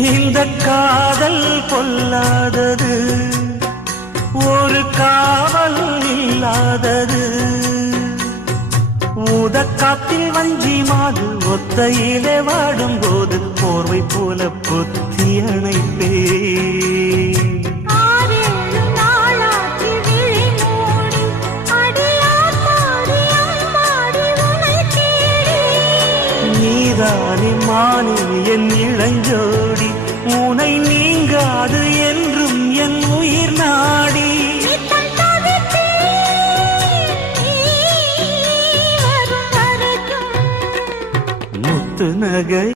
இந்த காதல் பொல்லாதது, ஒரு காவல் இல்லாதது. ஊதக்காத்தில் வஞ்சி மாது ஒத்தையிலே வாடும் போது போர்வை போல பொத்தி அணைப்பே. நீதானே மானே என் இளஞ்சோடி, உனை நீங்காது என்றும் என் உயிர் நாடி. முத்து நகை